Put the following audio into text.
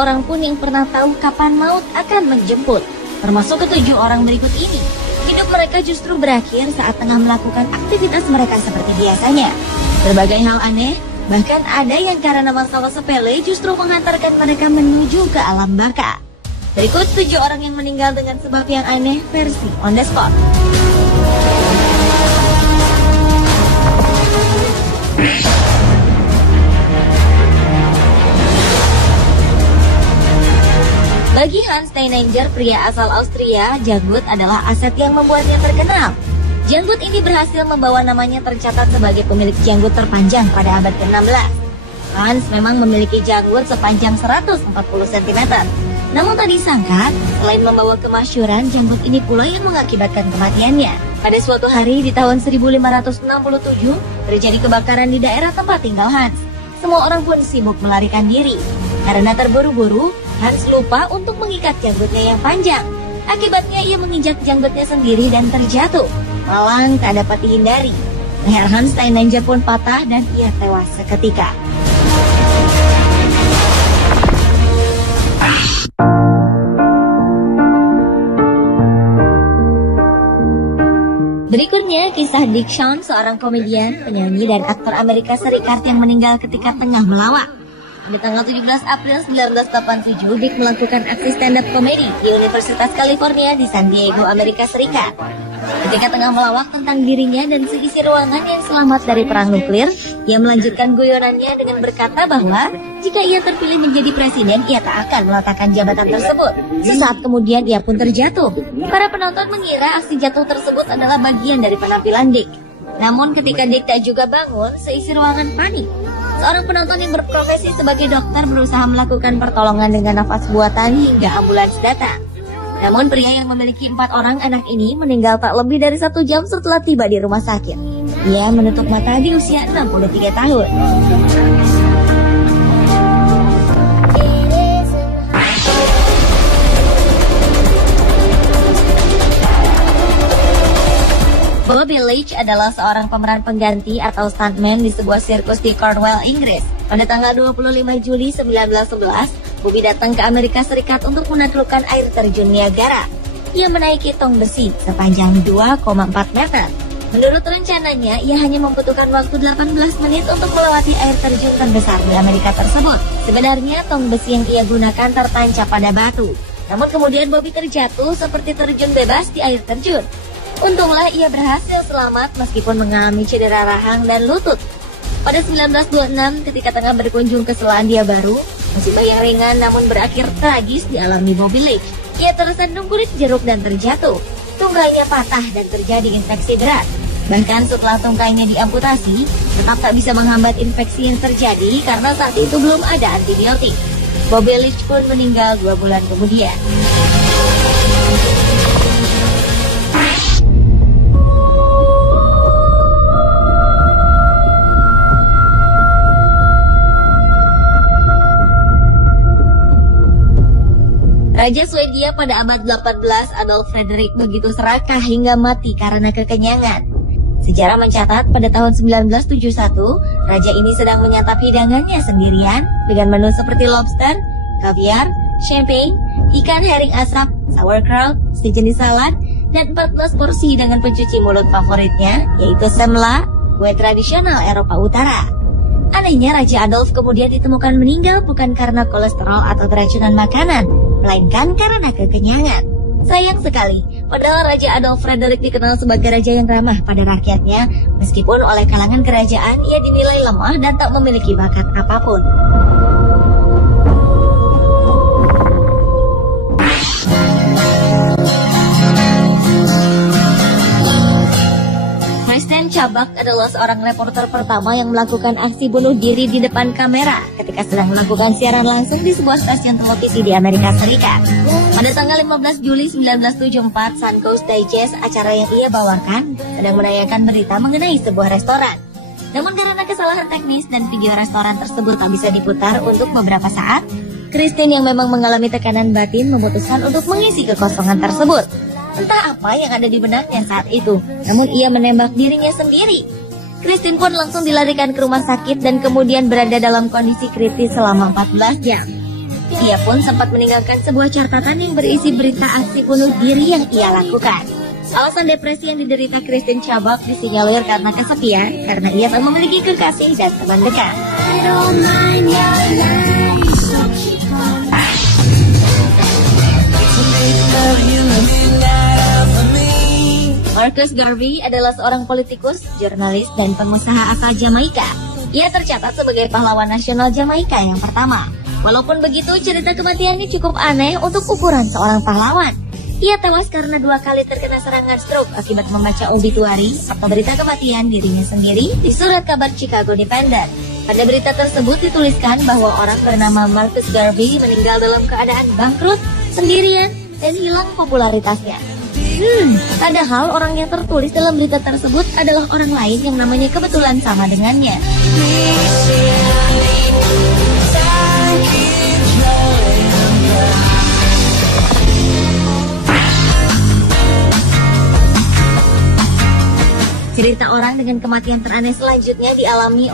seorang pun yang pernah tahu kapan maut akan menjemput. Termasuk ketujuh orang berikut ini. Hidup mereka justru berakhir saat tengah melakukan aktivitas mereka seperti biasanya. Berbagai hal aneh, bahkan ada yang karena masalah sepele justru menghantarkan mereka menuju ke alam baka. Berikut 7 orang yang meninggal dengan sebab yang aneh versi On The Spot. Bagi Hans Steininger, pria asal Austria, janggut adalah aset yang membuatnya terkenal. Janggut ini berhasil membawa namanya tercatat sebagai pemilik janggut terpanjang pada abad ke-16. Hans memang memiliki janggut sepanjang 140 cm. Namun tak disangka, selain membawa kemasyhuran, janggut ini pula yang mengakibatkan kematiannya. Pada suatu hari di tahun 1567, terjadi kebakaran di daerah tempat tinggal Hans. Semua orang pun sibuk melarikan diri. Karena terburu-buru, Hans lupa untuk mengikat janggutnya yang panjang. Akibatnya ia menginjak janggutnya sendiri dan terjatuh. Malang tak dapat dihindari. Leher Hans Steininger pun patah dan ia tewas seketika. Berikutnya kisah Dick Shawn, seorang komedian, penyanyi, dan aktor Amerika Serikat yang meninggal ketika tengah melawak. Pada tanggal 17 April 1987, Dick melakukan aksi stand-up komedi di Universitas California di San Diego, Amerika Serikat. Ketika tengah melawak tentang dirinya dan seisi ruangan yang selamat dari perang nuklir, ia melanjutkan guyonannya dengan berkata bahwa jika ia terpilih menjadi presiden, ia tak akan meletakkan jabatan tersebut. Sesaat kemudian ia pun terjatuh. Para penonton mengira aksi jatuh tersebut adalah bagian dari penampilan Dick. Namun ketika Dick tak juga bangun, seisi ruangan panik. Seorang penonton yang berprofesi sebagai dokter berusaha melakukan pertolongan dengan nafas buatan hingga ambulans datang. Namun pria yang memiliki 4 orang anak ini meninggal tak lebih dari 1 jam setelah tiba di rumah sakit. Ia menutup mata di usia 63 tahun. Bobby Leach adalah seorang pemeran pengganti atau stuntman di sebuah sirkus di Cornwall, Inggris. Pada tanggal 25 Juli 1911, Bobby datang ke Amerika Serikat untuk menaklukkan air terjun Niagara. Ia menaiki tong besi sepanjang 2,4 meter. Menurut rencananya, ia hanya membutuhkan waktu 18 menit untuk melewati air terjun terbesar di Amerika tersebut. Sebenarnya tong besi yang ia gunakan tertancap pada batu. Namun kemudian Bobby terjatuh seperti terjun bebas di air terjun. Untunglah ia berhasil selamat meskipun mengalami cedera rahang dan lutut. Pada 1926 ketika tengah berkunjung ke Selandia Baru, musibah yang ringan namun berakhir tragis dialami Bobby Leach. Ia tersandung kulit jeruk dan terjatuh. Tungkainya patah dan terjadi infeksi berat. Bahkan setelah tungkainya diamputasi, tetap tak bisa menghambat infeksi yang terjadi karena saat itu belum ada antibiotik. Bobby Leach pun meninggal 2 bulan kemudian. Raja Swedia pada abad 18, Adolf Fredrik, begitu serakah hingga mati karena kekenyangan. Sejarah mencatat pada tahun 1971, raja ini sedang menyantap hidangannya sendirian dengan menu seperti lobster, kaviar, champagne, ikan herring asap, sauerkraut, sejenis salad, dan 14 porsi dengan pencuci mulut favoritnya, yaitu semla, kue tradisional Eropa Utara. Anehnya, Raja Adolf kemudian ditemukan meninggal bukan karena kolesterol atau keracunan makanan, melainkan karena kekenyangan. Sayang sekali, padahal Raja Adolf Fredrik dikenal sebagai raja yang ramah pada rakyatnya, meskipun oleh kalangan kerajaan ia dinilai lemah dan tak memiliki bakat apapun. Kristen Chabak adalah seorang reporter pertama yang melakukan aksi bunuh diri di depan kamera ketika sedang melakukan siaran langsung di sebuah stasiun televisi di Amerika Serikat. Pada tanggal 15 Juli 1974, Suncoast Digest, acara yang ia bawakan, sedang menayangkan berita mengenai sebuah restoran. Namun karena kesalahan teknis dan video restoran tersebut tak bisa diputar untuk beberapa saat, Kristen yang memang mengalami tekanan batin memutuskan untuk mengisi kekosongan tersebut. Entah apa yang ada di benaknya saat itu, namun ia menembak dirinya sendiri. Kristen pun langsung dilarikan ke rumah sakit dan kemudian berada dalam kondisi kritis selama 14 jam. Ia pun sempat meninggalkan sebuah catatan yang berisi berita aksi bunuh diri yang ia lakukan. Alasan depresi yang diderita Kristen Chabak disinyalir karena kesepian, karena ia tak memiliki kekasih dan teman dekat. Marcus Garvey adalah seorang politikus, jurnalis, dan pengusaha asal Jamaika. Ia tercatat sebagai pahlawan nasional Jamaika yang pertama. Walaupun begitu, cerita kematiannya cukup aneh untuk ukuran seorang pahlawan. Ia tewas karena 2 kali terkena serangan stroke akibat membaca obituari atau berita kematian dirinya sendiri di surat kabar Chicago Independent. Pada berita tersebut dituliskan bahwa orang bernama Marcus Garvey meninggal dalam keadaan bangkrut, sendirian, dan hilang popularitasnya. Padahal orang yang tertulis dalam berita tersebut adalah orang lain yang namanya kebetulan sama dengannya. Cerita orang dengan kematian teraneh selanjutnya dialami